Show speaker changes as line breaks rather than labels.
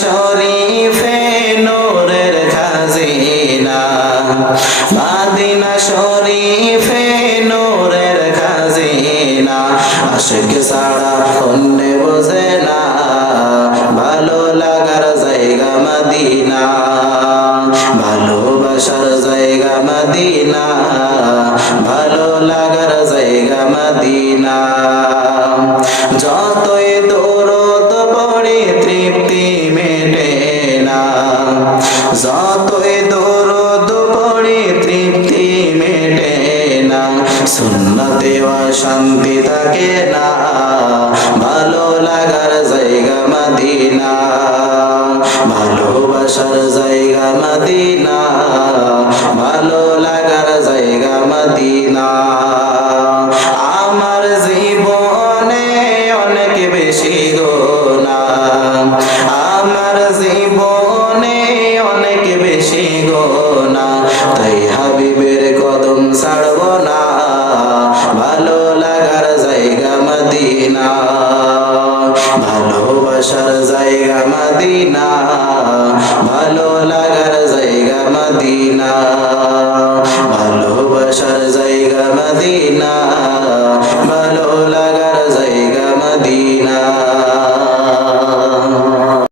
শরীফে নূরের খাজিনা। মাদিনা শরীফে নূরের খাজিনা। আশিক সারা অন্যে বোঝে না, ভালো লাগার জায়গা মদিনা। ভালোবাসার জায়গা মদিনা, ভালো লাগার জায়গা মদিনা। যতই দৌড়ত যতই দৌড়ত পড়ে তৃপ্তি মেটে না, সুন্নতে শান্তি থাকে না, ভালো লাগার জায়গা মদিনা, ভালোবাসার জায়গা মদিনা, ভালো লাগার জায়গা মদিনা। বেশি গোনা তাই হাবিবের কদম ছাড়ব না। ভালো লাগার জায়গা মদিনা, ভালোবাসার জায়গা মদিনা, ভালো লাগার জায়গা মদিনা, ভালোবাসার জায়গা মদিনা।